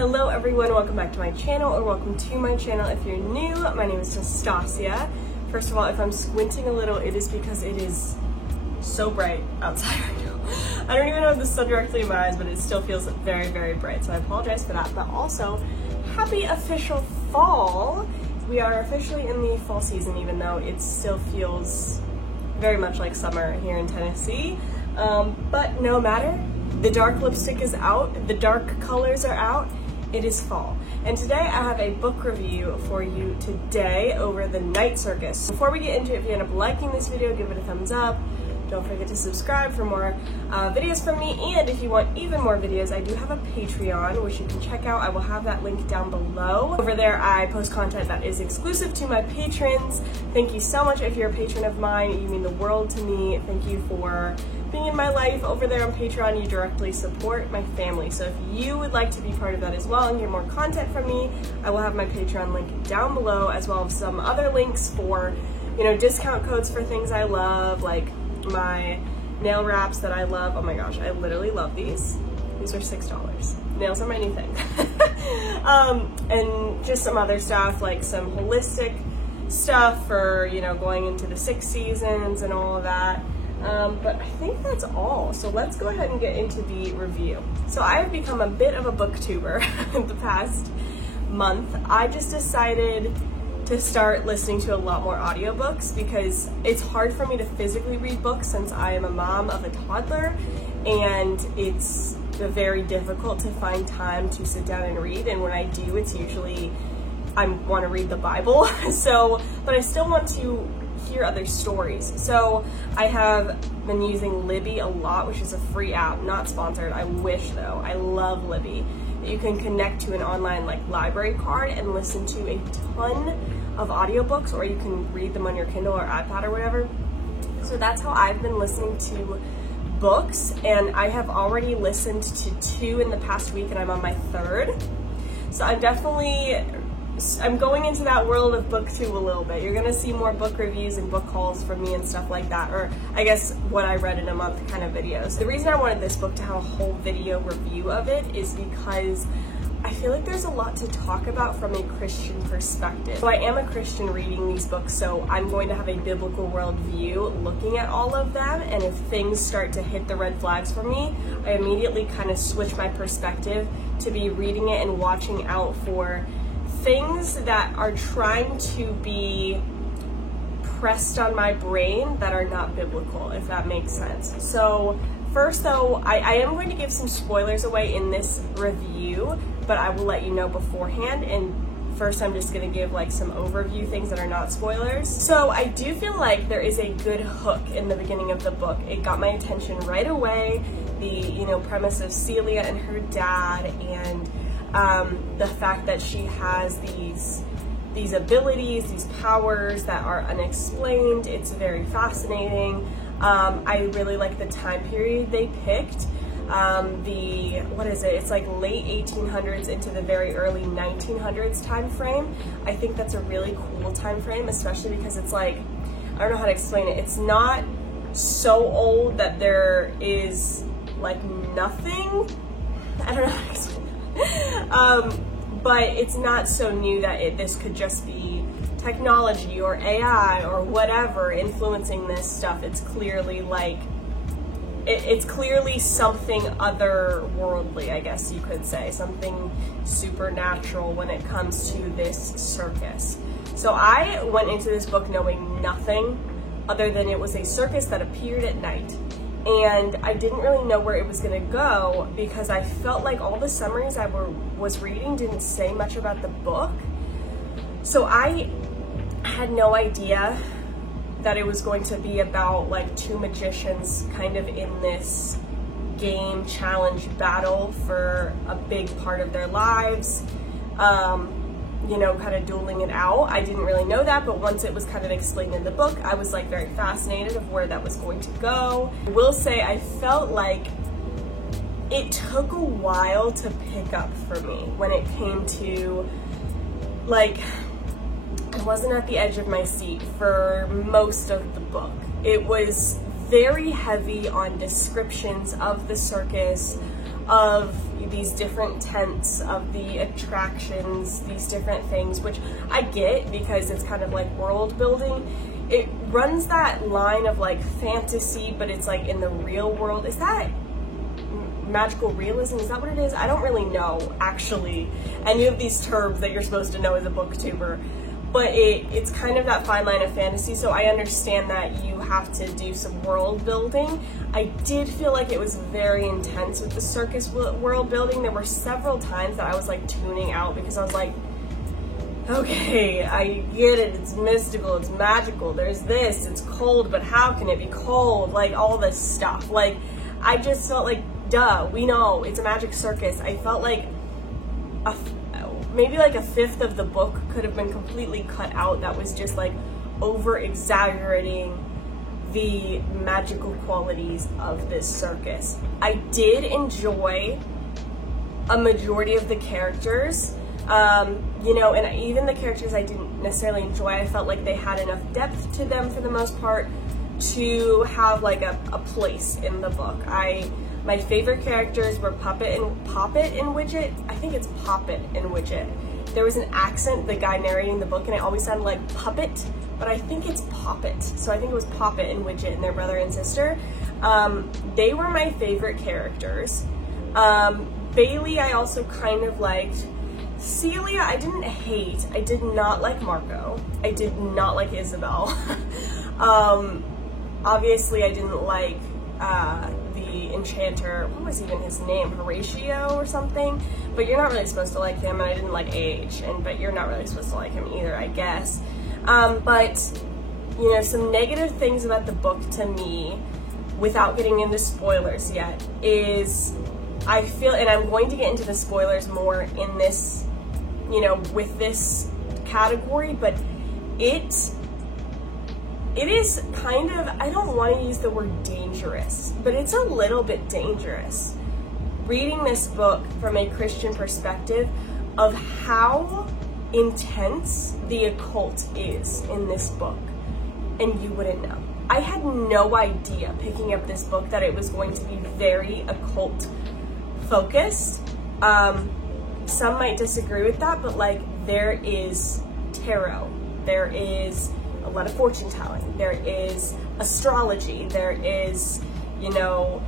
Hello everyone, welcome back to my channel, or welcome to my channel if you're new. My name is Nastasia. First of all, if I'm squinting a little, it is because it is so bright outside right now. I don't even know if the sun directly in my eyes, but it still feels very, very bright, so I apologize for that. But also, happy official fall! We are officially in the fall season, even though it still feels very much like summer here in Tennessee. But no matter, the dark lipstick is out, the dark colors are out. It is fall. And today I have a book review for you today over The Night Circus. Before we get into it, if you end up liking this video, give it a thumbs up. Don't forget to subscribe for more videos from me. And if you want even more videos, I do have a Patreon, which you can check out. I will have that link down below. Over there, I post content that is exclusive to my patrons. Thank you so much if you're a patron of mine. You mean the world to me. Thank you for being in my life. Over there on Patreon, you directly support my family. So if you would like to be part of that as well and get more content from me, I will have my Patreon link down below, as well as some other links for, discount codes for things I love, like my nail wraps that I love. Oh my gosh, I literally love these. These are $6. Nails are my new thing. And just some other stuff, like some holistic stuff for, going into the 6 seasons and all of that. But I think that's all. So let's go ahead and get into the review. So I have become a bit of a booktuber the past month. I just decided to start listening to a lot more audiobooks because it's hard for me to physically read books since I am a mom of a toddler, and it's very difficult to find time to sit down and read. And when I do, it's usually I want to read the Bible. But I still want to hear other stories. So I have been using Libby a lot, which is a free app, not sponsored. I wish though. I love Libby. You can connect to an online library card and listen to a ton of audiobooks, or you can read them on your Kindle or iPad or whatever. So that's how I've been listening to books, and I have already listened to 2 in the past week, and I'm on my 3rd. So I'm going into that world of booktube a little bit. You're gonna see more book reviews and book hauls from me and stuff like that, or I guess what I read in a month kind of videos. The reason I wanted this book to have a whole video review of it is because I feel like there's a lot to talk about from a Christian perspective. So I am a Christian reading these books, so I'm going to have a biblical worldview looking at all of them, and if things start to hit the red flags for me, I immediately kind of switch my perspective to be reading it and watching out for things that are trying to be pressed on my brain that are not biblical, if that makes sense. So first though, I am going to give some spoilers away in this review, but I will let you know beforehand. And first I'm just going to give some overview things that are not spoilers. So I do feel like there is a good hook in the beginning of the book. It got my attention right away. The premise of Celia and her dad, and the fact that she has these abilities, these powers that are unexplained. It's very fascinating. I really like the time period they picked. It's like late 1800s into the very early 1900s time frame. I think that's a really cool time frame, especially because it's I don't know how to explain it. It's not so old that there is nothing. I don't know how to explain it. But it's not so new that this could just be technology or AI or whatever influencing this stuff. It's clearly it's clearly something otherworldly, I guess you could say, something supernatural when it comes to this circus. So I went into this book knowing nothing other than it was a circus that appeared at night. And I didn't really know where it was going to go because I felt like all the summaries I was reading didn't say much about the book. So I had no idea that it was going to be about 2 magicians kind of in this game challenge battle for a big part of their lives, kind of dueling it out. I didn't really know that, but once it was kind of explained in the book, I was very fascinated of where that was going to go. I will say I felt like it took a while to pick up for me when it came to I wasn't at the edge of my seat for most of the book. It was very heavy on descriptions of the circus, of these different tents, of the attractions, these different things, which I get because it's kind of like world building. It runs that line of like fantasy, but it's like in the real world. Is that magical realism? Is that what it is? I don't really know, actually, any of these terms that you're supposed to know as a booktuber. But it's kind of that fine line of fantasy, so I understand that you have to do some world building. I did feel like it was very intense with the circus world building. There were several times that I was like tuning out because I was like, okay, I get it, it's mystical, it's magical, there's this, it's cold, but how can it be cold? Like, all this stuff. Like, I just felt like, duh, we know, it's a magic circus. I felt like maybe like a fifth of the book could have been completely cut out. That was just like over exaggerating the magical qualities of this circus. I did enjoy a majority of the characters, you know, and even the characters I didn't necessarily enjoy, I felt like they had enough depth to them for the most part to have like a place in the book. My favorite characters were Poppet and Widget. I think it's Poppet and Widget. There was an accent, the guy narrating the book, and it always sounded like Puppet, but I think it's Poppet. So I think it was Poppet and Widget and their brother and sister. They were my favorite characters. Bailey I also kind of liked. Celia I didn't hate. I did not like Marco. I did not like Isabel. Obviously I didn't like the enchanter, what was even his name, Horatio or something, but you're not really supposed to like him, and I didn't like Age, but you're not really supposed to like him either, I guess. But, you know, some negative things about the book to me, without getting into spoilers yet, is I feel, and I'm going to get into the spoilers more in this, you know, with this category, but it is kind of, I don't want to use the word dangerous, but it's a little bit dangerous. Reading this book from a Christian perspective of how intense the occult is in this book, and you wouldn't know. I had no idea picking up this book that it was going to be very occult focused. Some might disagree with that, but like, there is tarot, there is a lot of fortune telling, there is astrology, there is, you know,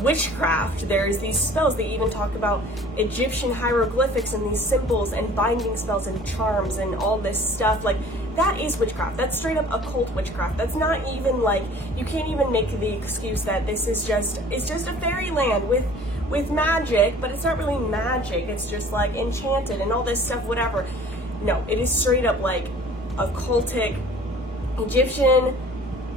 witchcraft, there's these spells. They even talk about Egyptian hieroglyphics and these symbols and binding spells and charms and all this stuff. Like, that is witchcraft. That's straight up occult witchcraft. That's not even like, you can't even make the excuse that this is just, it's just a fairyland with magic, but it's not really magic. It's just like enchanted and all this stuff, whatever. No, it is straight up like occultic, Egyptian,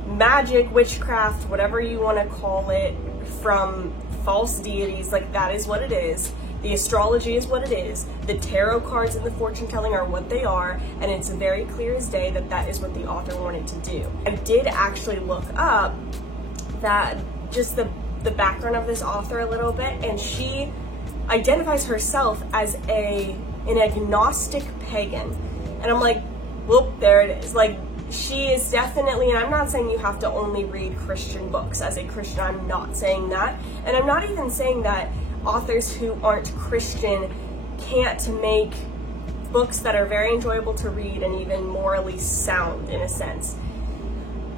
magic, witchcraft, whatever you want to call it, from false deities. Like, that is what it is. The astrology is what it is. The tarot cards and the fortune telling are what they are, and it's very clear as day that that is what the author wanted to do. I did actually look up that, just the background of this author a little bit, and she identifies herself as an agnostic pagan. And I'm like, whoop, there it is. Like, she is definitely, and I'm not saying you have to only read Christian books as a Christian, I'm not saying that. And I'm not even saying that authors who aren't Christian can't make books that are very enjoyable to read and even morally sound in a sense.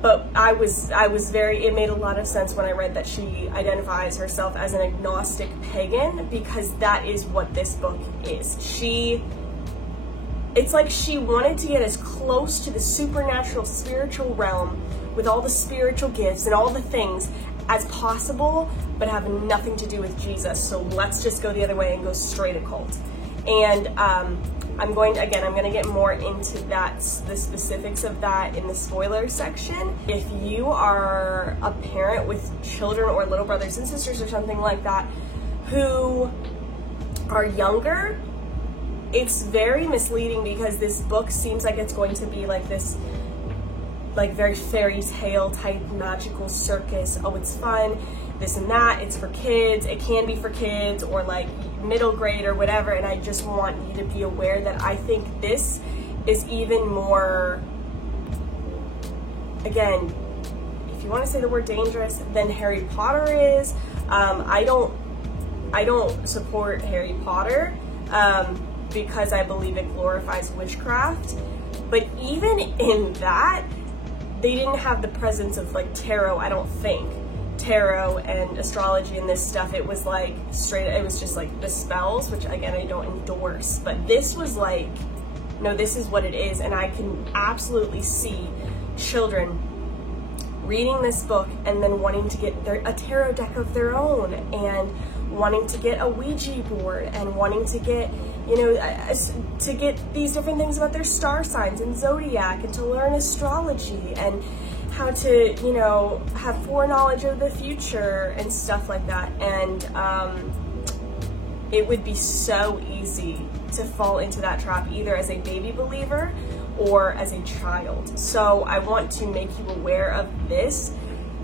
But it made a lot of sense when I read that she identifies herself as an agnostic pagan, because that is what this book is. It's like she wanted to get as close to the supernatural spiritual realm with all the spiritual gifts and all the things as possible, but have nothing to do with Jesus. So let's just go the other way and go straight occult. And I'm going to get more into that, the specifics of that, in the spoiler section. If you are a parent with children or little brothers and sisters or something like that who are younger, it's very misleading, because this book seems like it's going to be like this, like, very fairy tale type magical circus. Oh, it's fun, this and that, it's for kids, it can be for kids or like middle grade or whatever. And I just want you to be aware that I think this is even more, again, if you want to say the word dangerous, than Harry Potter is. I don't support Harry Potter because I believe it glorifies witchcraft. But even in that, they didn't have the presence of like tarot, I don't think. Tarot and astrology and this stuff, it was like straight, it was just like the spells, which again, I don't endorse. But this was like, no, this is what it is. And I can absolutely see children reading this book and then wanting to get a tarot deck of their own, and wanting to get a Ouija board, and wanting to get, you know, to get these different things about their star signs and zodiac, and to learn astrology and how to, you know, have foreknowledge of the future and stuff like that. And it would be so easy to fall into that trap, either as a baby believer or as a child. So I want to make you aware of this,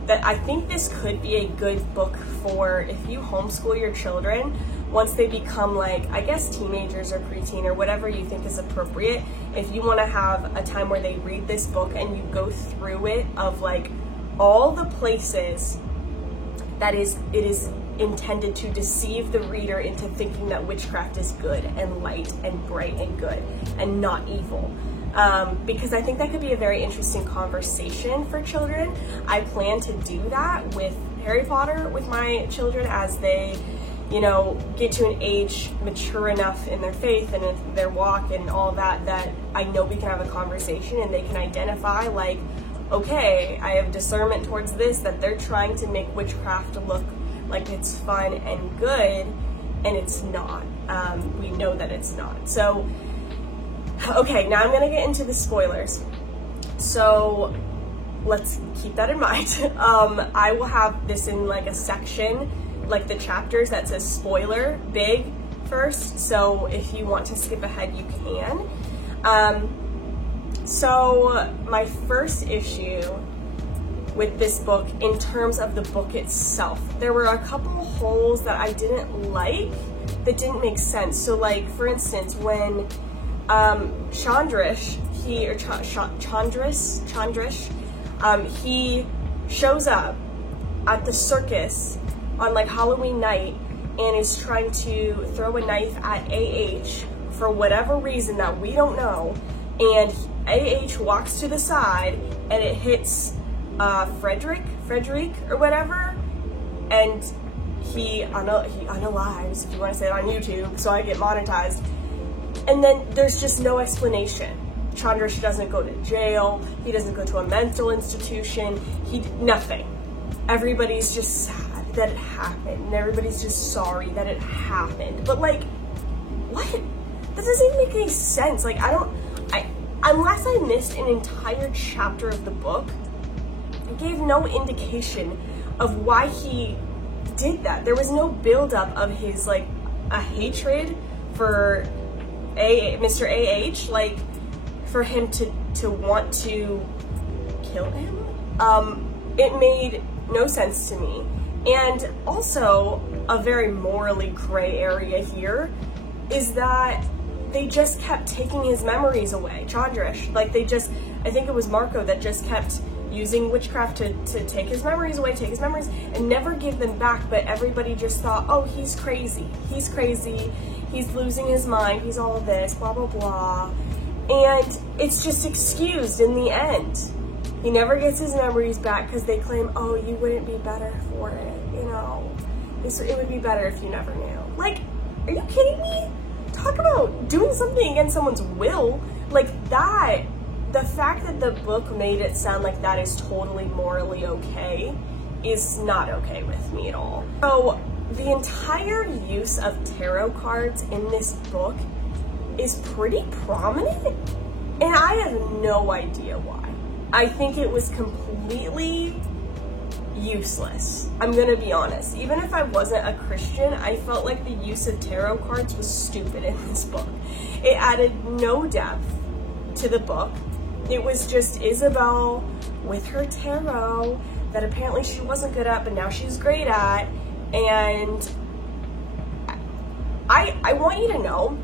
that I think this could be a good book for if you homeschool your children once they become, like, I guess teenagers or preteen or whatever you think is appropriate. If you want to have a time where they read this book and you go through it of like all the places that it is intended to deceive the reader into thinking that witchcraft is good and light and bright and good and not evil. Because I think that could be a very interesting conversation for children. I plan to do that with Harry Potter with my children as they, you know, get to an age mature enough in their faith and in their walk and all that, that I know we can have a conversation and they can identify, like, okay, I have discernment towards this, that they're trying to make witchcraft look like it's fun and good, and it's not. We know that it's not. So, okay, now I'm gonna get into the spoilers. So let's keep that in mind. I will have this in like a section, like the chapters that says spoiler big first. So if you want to skip ahead, you can. So my first issue with this book, in terms of the book itself, there were a couple holes that I didn't like, that didn't make sense. So like, for instance, when Chandrish, he shows up at the circus on like Halloween night and is trying to throw a knife at AH for whatever reason that we don't know, and AH walks to the side and it hits Frederick or whatever, and he unalives, if you want to say it on YouTube, so I get monetized. And then there's just no explanation. Chandrish doesn't go to jail, he doesn't go to a mental institution, nothing. Everybody's just sad that it happened, and everybody's just sorry that it happened. But like, what? That doesn't even make any sense. Like, unless I missed an entire chapter of the book, it gave no indication of why he did that. There was no buildup of his, like, a hatred for Mr. AH, like, for him to want to kill him. It made no sense to me. And also, a very morally gray area here is that they just kept taking his memories away. Chandrish, like, I think it was Marco that just kept using witchcraft to take his memories away, and never give them back. But everybody just thought, oh, he's crazy, he's losing his mind, he's all this, blah, blah, blah. And it's just excused in the end. He never gets his memories back because they claim, oh, you wouldn't be better for it, you know. It would be better if you never knew. Like, are you kidding me? Talk about doing something against someone's will. Like that, the fact that the book made it sound like that is totally morally okay is not okay with me at all. So the entire use of tarot cards in this book is pretty prominent, and I have no idea why. I think it was completely useless. I'm gonna be honest. Even if I wasn't a Christian, I felt like the use of tarot cards was stupid in this book. It added no depth to the book. It was just Isabel with her tarot that apparently she wasn't good at, but now she's great at. And I want you to know,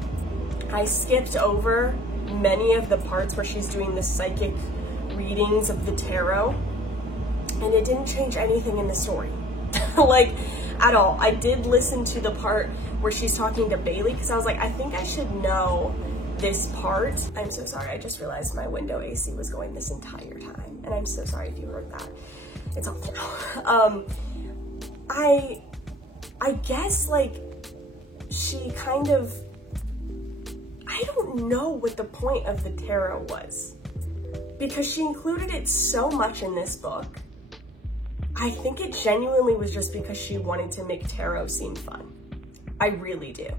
I skipped over many of the parts where she's doing the psychic readings of the tarot, and it didn't change anything in the story. Like, at all. I did listen to the part where she's talking to Bailey because I was like, I think I should know this part. I'm so sorry, I just realized my window AC was going this entire time, and I'm so sorry if you heard that. It's off now. I guess like she kind of, I don't know what the point of the tarot was, because she included it so much in this book. I think it genuinely was just because she wanted to make tarot seem fun. I really do.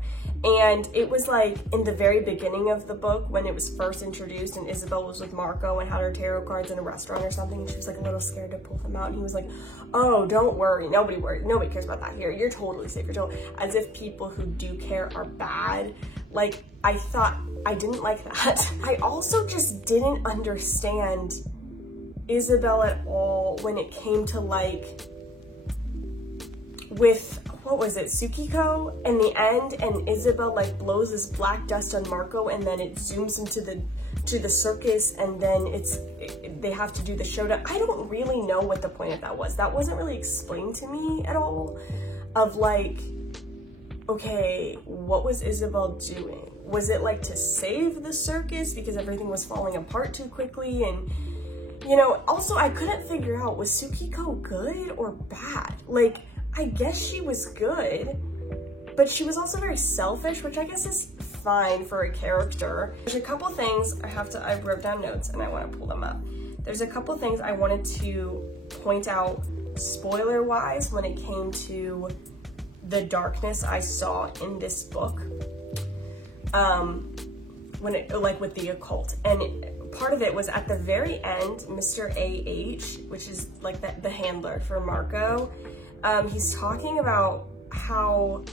And it was like in the very beginning of the book when it was first introduced and Isabel was with Marco and had her tarot cards in a restaurant or something, and she was like a little scared to pull them out, and he was like, oh, don't worry, nobody cares about that here, you're totally safe, you're totally, as if people who do care are bad. Like, I didn't like that. I also just didn't understand Isabel at all when it came to like, with, what was it, Tsukiko in the end, and Isabel like blows this black dust on Marco, and then it zooms into the circus, and then they have to do the showdown. I don't really know what the point of that was. That wasn't really explained to me at all, of like, okay, what was Isabel doing? Was it like to save the circus because everything was falling apart too quickly? And you know, also I couldn't figure out, was Tsukiko good or bad? Like, I guess she was good, but she was also very selfish, which I guess is fine for a character. There's a couple things I wrote down notes and I want to pull them up. There's a couple things I wanted to point out spoiler wise when it came to the darkness I saw in this book, when it, like with the occult. And part of it was at the very end, Mr. A.H., which is like the handler for Marco, he's talking about how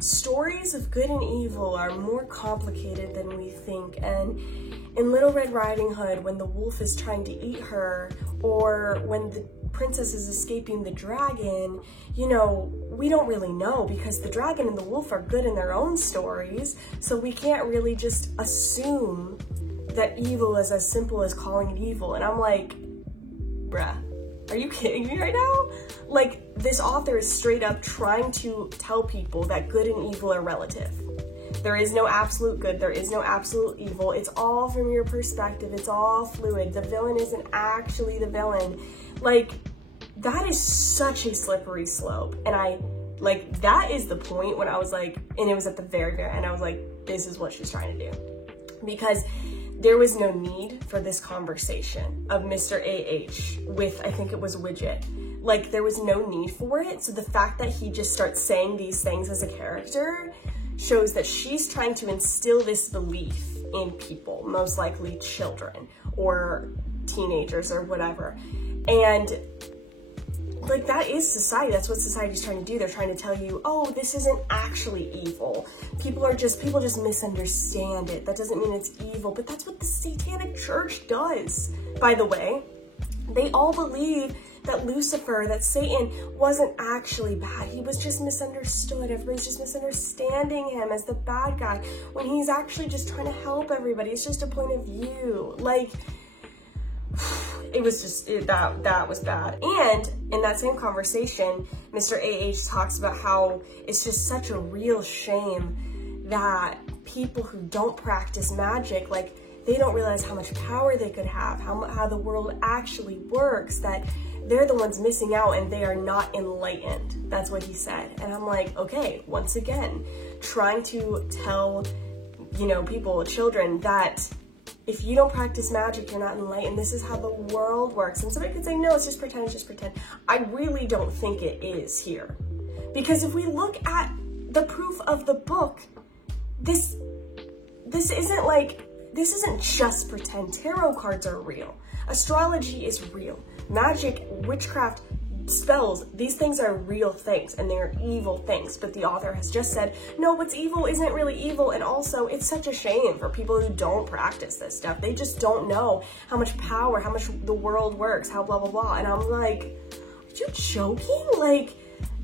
stories of good and evil are more complicated than we think. And in Little Red Riding Hood, when the wolf is trying to eat her, or when the princess is escaping the dragon, you know, we don't really know, because the dragon and the wolf are good in their own stories, so we can't really just assume that evil is as simple as calling it evil. And I'm like, bruh, are you kidding me right now? Like, this author is straight up trying to tell people that good and evil are relative. There is no absolute good, there is no absolute evil. It's all from your perspective, it's all fluid. The villain isn't actually the villain. Like, that is such a slippery slope. And that is the point when I was like, and it was at the very, very end, I was like, this is what she's trying to do. Because there was no need for this conversation of Mr. A.H. with, I think it was Widget. Like, there was no need for it. So the fact that he just starts saying these things as a character shows that she's trying to instill this belief in people, most likely children or teenagers or whatever. And like, that is society. That's what society's trying to do. They're trying to tell you, oh, this isn't actually evil. People just misunderstand it. That doesn't mean it's evil, but that's what the Satanic Church does. By the way, they all believe that Lucifer, that Satan, wasn't actually bad. He was just misunderstood. Everybody's just misunderstanding him as the bad guy, when he's actually just trying to help everybody. It's just a point of view. Like, it was just, that was bad. And in that same conversation, Mr. A.H. talks about how it's just such a real shame that people who don't practice magic, like, they don't realize how much power they could have, how the world actually works, that they're the ones missing out and they are not enlightened. That's what he said. And I'm like, okay, once again, trying to tell, you know, people, children, that if you don't practice magic, you're not enlightened. This is how the world works. And somebody could say, no, it's just pretend, it's just pretend. I really don't think it is here. Because if we look at the proof of the book, this isn't just pretend. Tarot cards are real. Astrology is real. Magic, witchcraft, spells, these things are real things, and they're evil things. But the author has just said, no, what's evil isn't really evil. And also, it's such a shame for people who don't practice this stuff. They just don't know how much power, how much the world works, how blah, blah, blah. And I'm like, are you joking? Like,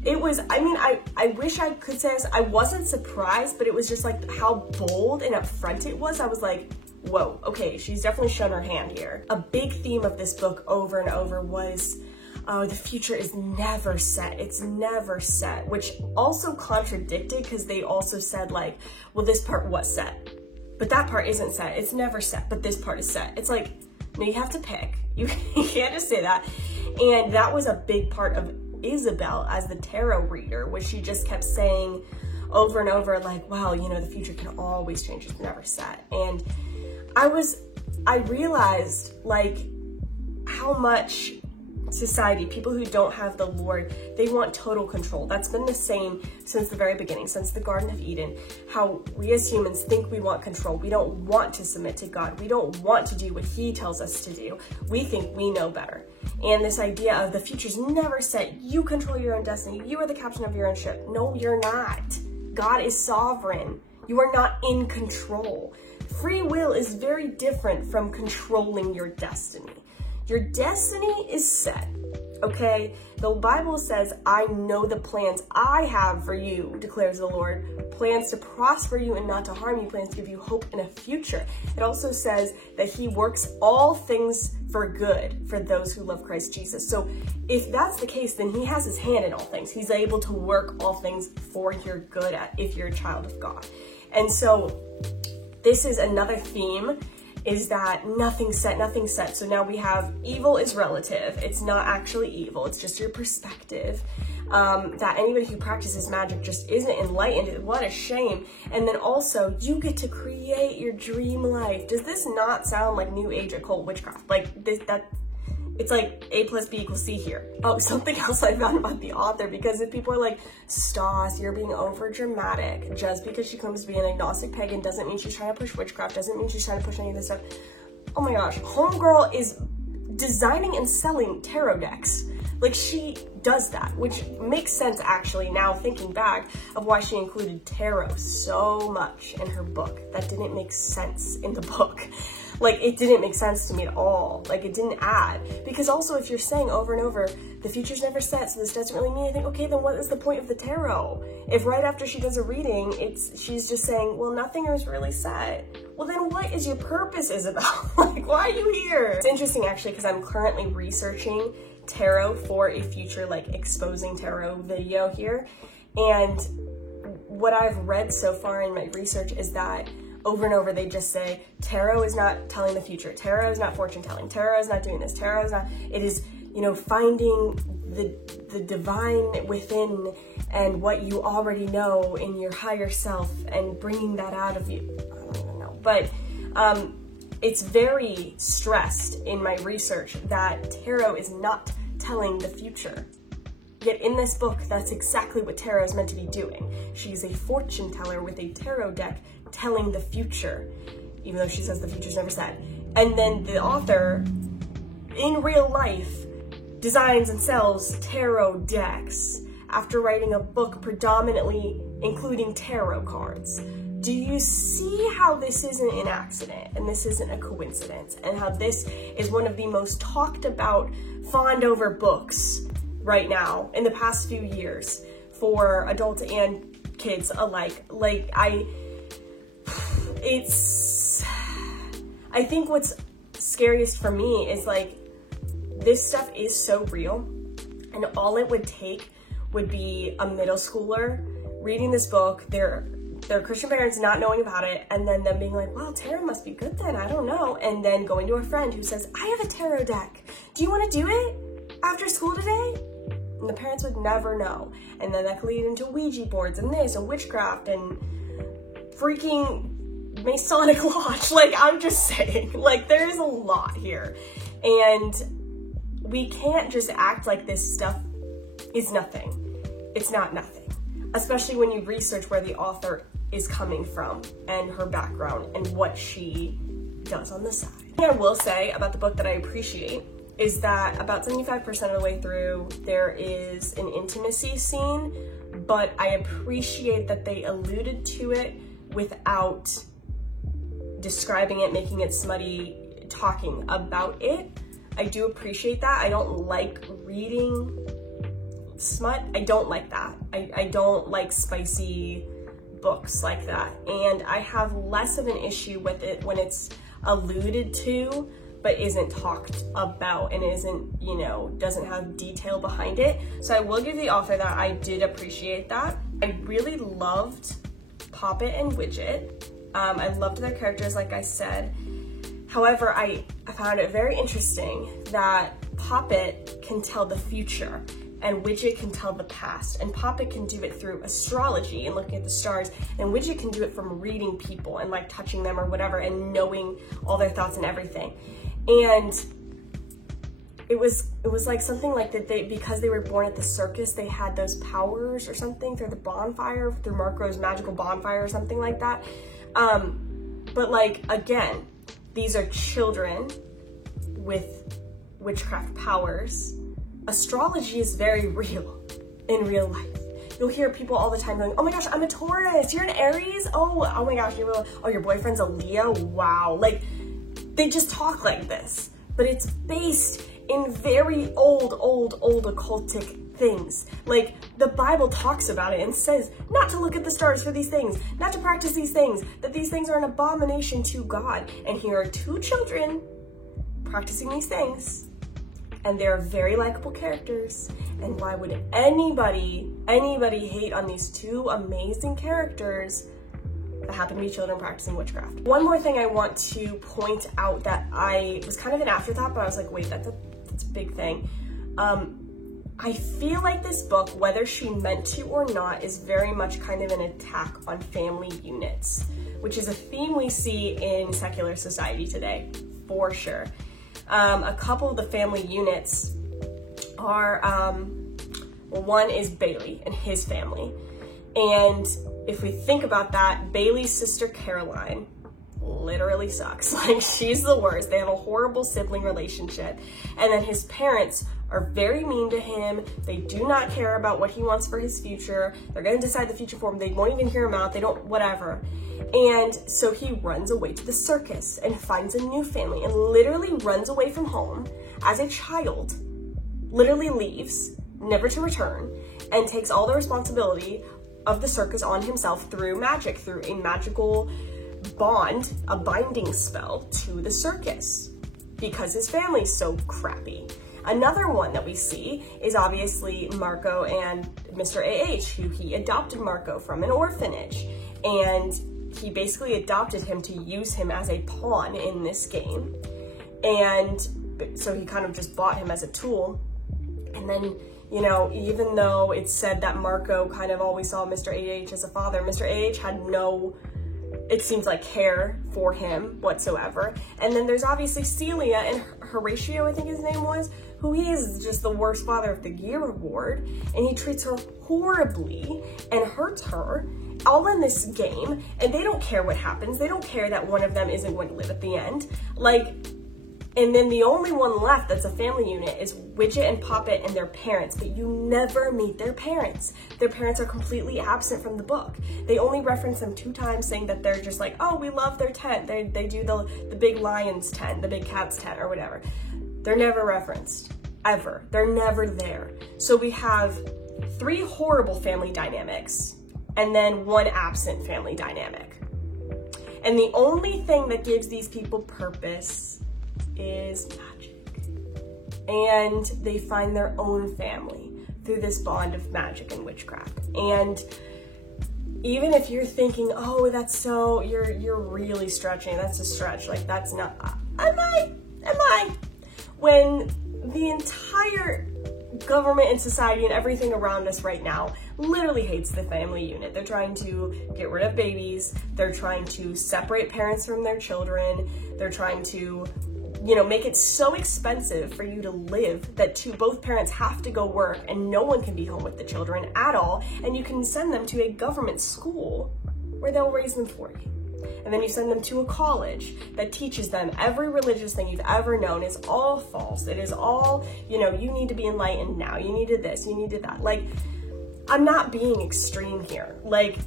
it was, I mean, I wish I could say this. I wasn't surprised, but it was just like how bold and upfront it was. I was like, whoa, okay, she's definitely shown her hand here. A big theme of this book over and over was oh, the future is never set. It's never set, which also contradicted because they also said like, well, this part was set, but that part isn't set. It's never set, but this part is set. It's like, no, you have to pick. You can't just say that. And that was a big part of Isabel as the tarot reader, which she just kept saying over and over, like, well, you know, the future can always change. It's never set. And I realized like how much society, people who don't have the Lord, they want total control. That's been the same since the very beginning, since the Garden of Eden, how we as humans think we want control. We don't want to submit to God. We don't want to do what he tells us to do. We think we know better. And this idea of the future's never set, you control your own destiny, you are the captain of your own ship. No, you're not. God is sovereign. You are not in control. Free will is very different from controlling your destiny. Your destiny is set, okay? The Bible says, I know the plans I have for you, declares the Lord. Plans to prosper you and not to harm you, plans to give you hope and a future. It also says that he works all things for good for those who love Christ Jesus. So if that's the case, then he has his hand in all things. He's able to work all things for your good if you're a child of God. And so this is another theme, is that nothing's set, nothing's set. So now we have evil is relative. It's not actually evil. It's just your perspective. That anybody who practices magic just isn't enlightened. What a shame. And then also, you get to create your dream life. Does this not sound like New Age occult witchcraft? Like this, it's like A plus B equals C here. Oh, something else I found about the author, because if people are like, Stas, you're being over dramatic. Just because she claims to be an agnostic pagan doesn't mean she's trying to push witchcraft, doesn't mean she's trying to push any of this stuff. Oh my gosh, homegirl is designing and selling tarot decks. Like, she does that, which makes sense actually now thinking back of why she included tarot so much in her book. That didn't make sense in the book. Like, it didn't make sense to me at all. Like, it didn't add. Because also, if you're saying over and over, the future's never set, so this doesn't really mean anything, okay, then what is the point of the tarot? If right after she does a reading, she's just saying, well, nothing is really set. Well, then what is your purpose, Isabel? Like, why are you here? It's interesting, actually, because I'm currently researching tarot for a future, like, exposing tarot video here. And what I've read so far in my research is that over and over, they just say, tarot is not telling the future. Tarot is not fortune telling. Tarot is not doing this. Tarot is not, it is, you know, finding the divine within and what you already know in your higher self and bringing that out of you. I don't even know. But it's very stressed in my research that tarot is not telling the future. Yet in this book, that's exactly what tarot is meant to be doing. She's a fortune teller with a tarot deck telling the future, even though she says the future's never set. And then the author, in real life, designs and sells tarot decks after writing a book predominantly including tarot cards. Do you see how this isn't an accident and this isn't a coincidence, and how this is one of the most talked about, fawned over books right now in the past few years for adults and kids alike? Like, I think what's scariest for me is, like, this stuff is so real, and all it would take would be a middle schooler reading this book, their Christian parents not knowing about it, and then them being like, well, tarot must be good then, I don't know, and then going to a friend who says, I have a tarot deck, do you want to do it after school today? And the parents would never know, and then that could lead into Ouija boards and this and witchcraft and freaking Masonic Lodge. Like, I'm just saying, like, there is a lot here, and we can't just act like this stuff is nothing. It's not nothing, especially when you research where the author is coming from and her background and what she does on the side. What I will say about the book that I appreciate is that about 75% of the way through, there is an intimacy scene, but I appreciate that they alluded to it without describing it, making it smutty, talking about it. I do appreciate that. I don't like reading smut. I don't like that. I don't like spicy books like that. And I have less of an issue with it when it's alluded to but isn't talked about and isn't, you know, doesn't have detail behind it. So I will give the author that. I did appreciate that. I really loved Poppet and Widget. I loved their characters, like I said. However, I found it very interesting that Poppet can tell the future and Widget can tell the past. And Poppet can do it through astrology and looking at the stars, and Widget can do it from reading people and like touching them or whatever and knowing all their thoughts and everything. And it was like something like that because they were born at the circus, they had those powers or something through the bonfire, through Marco's magical bonfire or something like that. But like, again, these are children with witchcraft powers. Astrology is very real in real life. You'll hear people all the time going, oh my gosh, I'm a Taurus, you're an Aries? Oh my gosh, your boyfriend's a Leo? Wow. Like, they just talk like this, but it's based in very old occultic things. Like, the Bible talks about it and says not to look at the stars for these things, not to practice these things, that these things are an abomination to God. And here are two children practicing these things, and they're very likable characters. And why would anybody hate on these two amazing characters that happen to be children practicing witchcraft? One more thing I want to point out that I was kind of an afterthought, but I was like, wait, that's a big thing. I feel like this book, whether she meant to or not, is very much kind of an attack on family units, which is a theme we see in secular society today, for sure. A couple of the family units are, well, one is Bailey and his family. And if we think about that, Bailey's sister Caroline literally sucks. Like, she's the worst. They have a horrible sibling relationship. And then his parents are very mean to him. They do not care about what he wants for his future. They're going to decide the future for him. They won't even hear him out. They don't, whatever. And so he runs away to the circus and finds a new family and literally runs away from home as a child, literally leaves, never to return, and takes all the responsibility of the circus on himself through magic, through a magical bond, a binding spell to the circus, because his family's so crappy. Another one that we see is obviously Marco and Mr. A.H., who he adopted Marco from an orphanage, and he basically adopted him to use him as a pawn in this game. And so he kind of just bought him as a tool. And then, you know, even though it's said that Marco kind of always saw Mr. A.H. as a father, Mr. A.H. had no, it seems like, care for him whatsoever. And then there's obviously Celia and Horatio, I think his name was, who he is just the worst father of the year award, and he treats her horribly and hurts her all in this game, and they don't care what happens. They don't care that one of them isn't going to live at the end. Like, and then the only one left that's a family unit is Widget and Poppet and their parents, but you never meet their parents. Their parents are completely absent from the book. They only reference them 2 times, saying that they're just like, oh, we love their tent. They do the big lion's tent, the big cat's tent, or whatever. They're never referenced, ever. They're never there. So we have 3 horrible family dynamics and then 1 absent family dynamic. And the only thing that gives these people purpose is magic. And they find their own family through this bond of magic and witchcraft. And even if you're thinking, oh, that's so, you're really stretching, that's a stretch, like that's not, am I? When the entire government and society and everything around us right now literally hates the family unit. They're trying to get rid of babies. They're trying to separate parents from their children. They're trying to, you know, make it so expensive for you to live that both parents have to go work and no one can be home with the children at all. And you can send them to a government school where they'll raise them for you. And then you send them to a college that teaches them every religious thing you've ever known is all false. It is all, you know, you need to be enlightened now. You needed this, you needed that. Like, I'm not being extreme here. Like,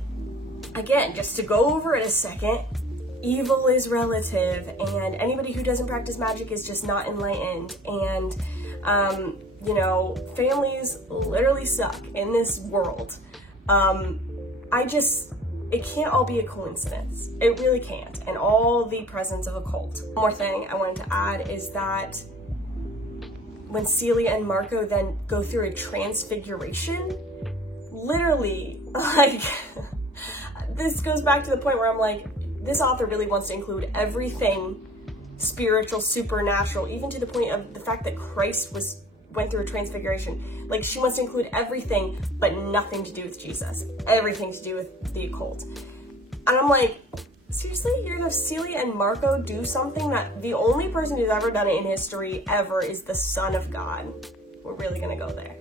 again, just to go over it a second, evil is relative, and anybody who doesn't practice magic is just not enlightened. And, you know, families literally suck in this world. it can't all be a coincidence. It really can't. And all the presence of a cult. One more thing I wanted to add is that when Celia and Marco then go through a transfiguration, literally, like, this goes back to the point where I'm like, this author really wants to include everything spiritual, supernatural, even to the point of the fact that Christ went through a transfiguration. Like, she wants to include everything, but nothing to do with Jesus. Everything to do with the occult. And I'm like, seriously? You're gonna have Celia and Marco do something that the only person who's ever done it in history ever is the Son of God? We're really gonna go there.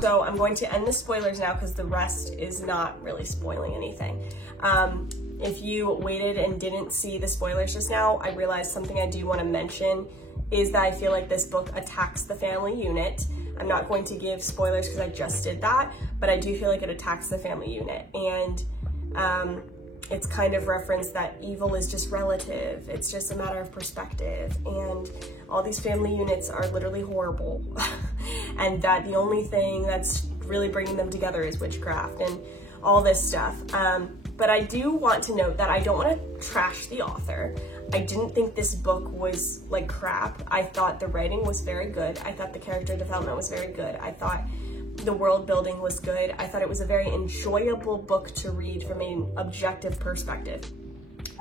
So I'm going to end the spoilers now because the rest is not really spoiling anything. If you waited and didn't see the spoilers just now, I realized something I do want to mention is that I feel like this book attacks the family unit. I'm not going to give spoilers because I just did that, but I do feel like it attacks the family unit. And it's kind of referenced that evil is just relative. It's just a matter of perspective. And all these family units are literally horrible. And that the only thing that's really bringing them together is witchcraft and all this stuff. But I do want to note that I don't want to trash the author. I didn't think this book was like crap. I thought the writing was very good. I thought the character development was very good. I thought the world building was good. I thought it was a very enjoyable book to read from an objective perspective.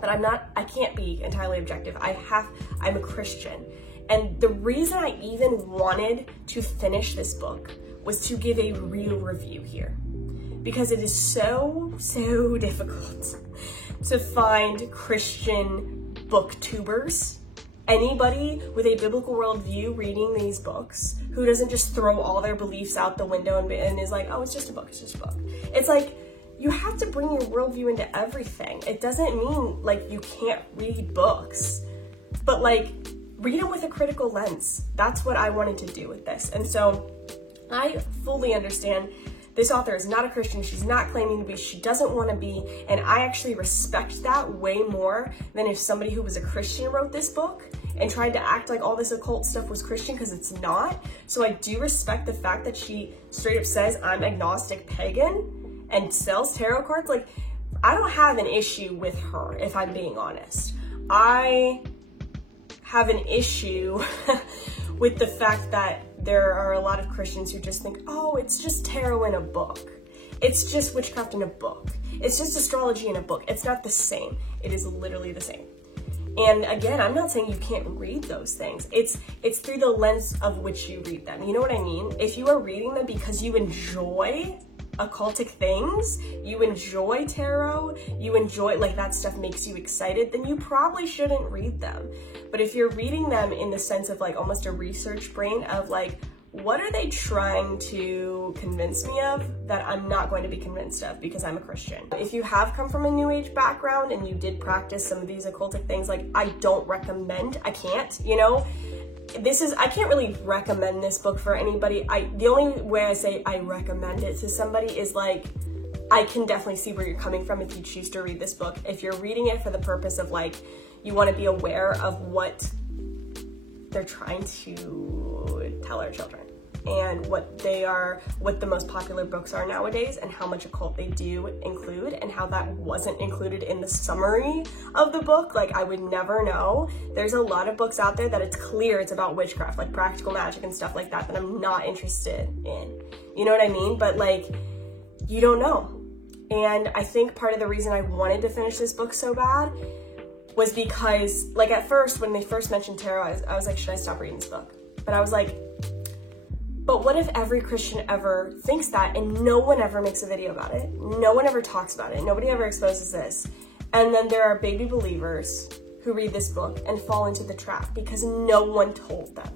But I can't be entirely objective. I'm a Christian. And the reason I even wanted to finish this book was to give a real review here. Because it is so difficult to find Christian booktubers, anybody with a biblical worldview reading these books who doesn't just throw all their beliefs out the window and is like, oh, it's just a book, it's just a book. It's like, you have to bring your worldview into everything. It doesn't mean like you can't read books, but like read them with a critical lens. That's what I wanted to do with this. And so I fully understand this author is not a Christian. She's not claiming to be. She doesn't want to be. And I actually respect that way more than if somebody who was a Christian wrote this book and tried to act like all this occult stuff was Christian, because it's not. So I do respect the fact that she straight up says, I'm agnostic pagan, and sells tarot cards. Like, I don't have an issue with her, if I'm being honest. I have an issue with the fact that there are a lot of Christians who just think, oh, it's just tarot in a book. It's just witchcraft in a book. It's just astrology in a book. It's not the same. It is literally the same. And again, I'm not saying you can't read those things. It's through the lens of which you read them. You know what I mean? If you are reading them because you enjoy occultic things, you enjoy tarot, you enjoy, like, that stuff makes you excited, then you probably shouldn't read them. But if you're reading them in the sense of like almost a research brain of like, what are they trying to convince me of that I'm not going to be convinced of because I'm a Christian? If you have come from a New Age background and you did practice some of these occultic things, like, I don't recommend, I can't, you know? I can't really recommend this book for anybody. The only way I say I recommend it to somebody is like, I can definitely see where you're coming from if you choose to read this book. If you're reading it for the purpose of like, you want to be aware of what they're trying to tell our children and what the most popular books are nowadays and how much occult they do include and how that wasn't included in the summary of the book. Like, I would never know. There's a lot of books out there that it's clear it's about witchcraft, like practical magic and stuff like that I'm not interested in. You know what I mean? But like, you don't know. And I think part of the reason I wanted to finish this book so bad was because, like, at first, when they first mentioned tarot, I was like, should I stop reading this book? But I was like, but what if every Christian ever thinks that and no one ever makes a video about it? No one ever talks about it. Nobody ever exposes this. And then there are baby believers who read this book and fall into the trap because no one told them.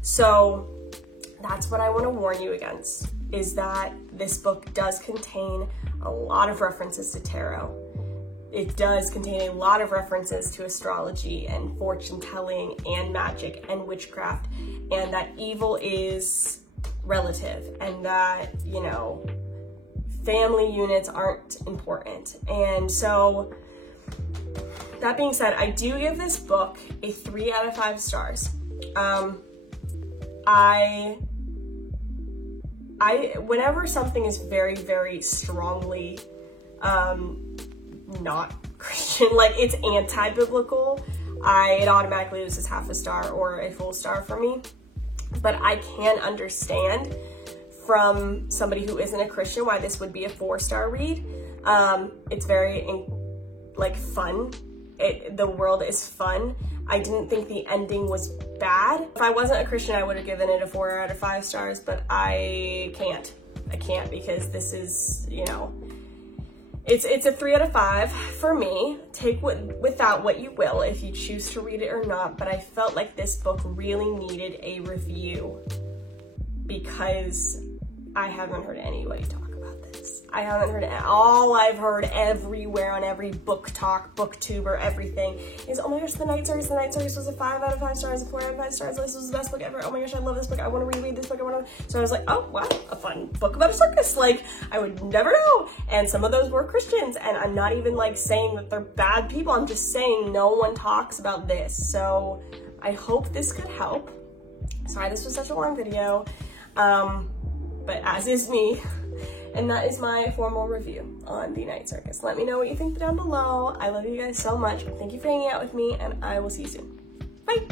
So that's what I want to warn you against, is that this book does contain a lot of references to tarot. It does contain a lot of references to astrology and fortune telling and magic and witchcraft, and that evil is relative and that, you know, family units aren't important. And so, that being said, I do give this book a 3 out of 5 stars. Whenever something is very, very strongly not Christian, like it's anti-biblical, it automatically loses half a star or a full star for me. But I can understand from somebody who isn't a Christian why this would be a 4-star read. It's very like fun. The world is fun. I didn't think the ending was bad. If I wasn't a Christian, I would have given it a 4 out of 5 stars, but I can't because this is, you know, it's a 3 out of 5 for me. Take without what you will if you choose to read it or not, but I felt like this book really needed a review because I haven't heard anybody talk about this. I haven't heard it. All I've heard everywhere on every book talk, booktuber, everything is, oh my gosh, The Night Circus. The Night Circus was a 5 out of 5 stars, a 4 out of 5 stars. This was the best book ever. Oh my gosh, I love this book. I want to reread this book. So I was like, oh wow, a fun book about a circus. Like, I would never know. And some of those were Christians, and I'm not even like saying that they're bad people. I'm just saying no one talks about this. So I hope this could help. Sorry, this was such a long video. But as is me. And that is my formal review on The Night Circus. Let me know what you think down below. I love you guys so much. Thank you for hanging out with me, and I will see you soon. Bye!